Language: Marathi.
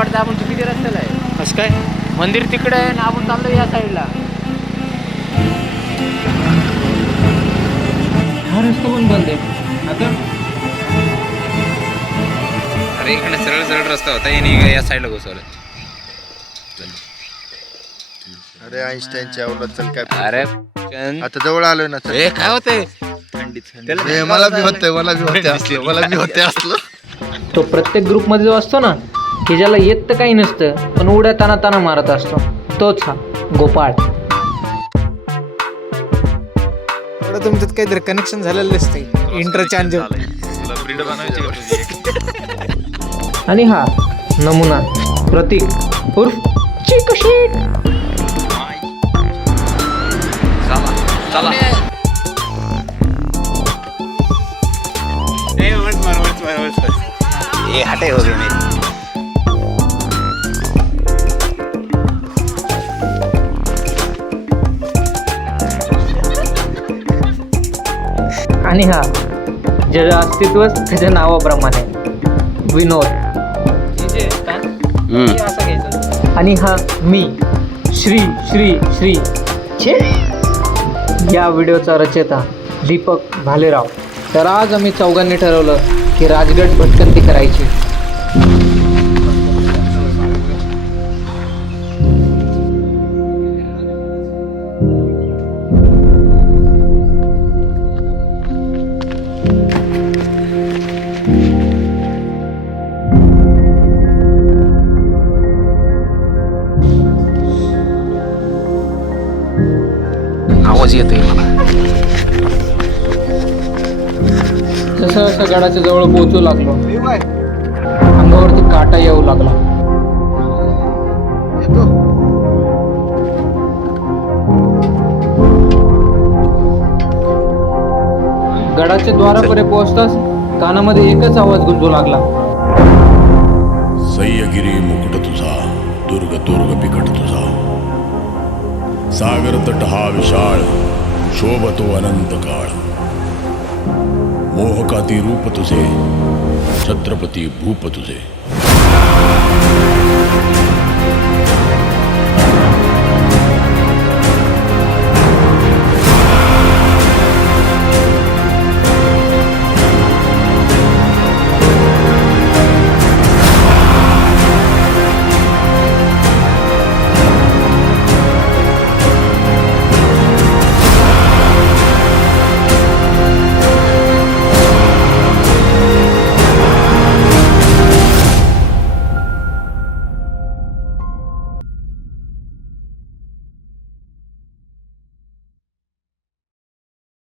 वाटतं आपण चुकीच्या रस्त्याला आहे. असं काय? मंदिर तिकडे आहे ना आपण चाललो या साईडला. हा रस्ता पण बंद आहे आता. अरे इकडे सरळ सरळ रस्ता होता याने या साईडला घुसवलं. अरे आईन्स्टाईनच्या अवलाद चल काय अरे आता जवळ आलोय ना चल. हे काय होतंय? ए, मला बी होते असलं. तो प्रत्येक ग्रुपमध्ये जो असतो ना की ज्याला येत तर काही नसतं पण उड्या ताना ताना मारत असतो, तोच हा गोपाळ. तुमच्यात काहीतरी कनेक्शन झालेलं असते इंटरचेंज. आणि हा नमुना प्रतीक उर्फ चिकू शेट. चला ये हटे हो गए मेरे. आणि हा ज्याचं अस्तित्वच त्याच्या नावाप्रमाणे विनोद. आणि हा मी श्री श्री श्री छे या व्हिडिओचा रचयिता दीपक भालेराव. तर आज आम्ही चौघांनी ठरवलं की राजगड भटकंती करायची. आवाज येतोय मला. जसं जसं गडाच्या जवळ पोहोचू लागलो अंगावरती काटा येऊ लागला. गडाच्या द्वारापर्यंत पोहोचताच कानामध्ये एकच आवाज गुंजू लागला. सह्यगिरी मुकुट तुझा, दुर्ग दुर्ग बिकट तुझा, सागर तट हा विशाळ, शोभतो अनंत काळ. मोहकाती रूप तुझे, छत्रपती भूप तुझे.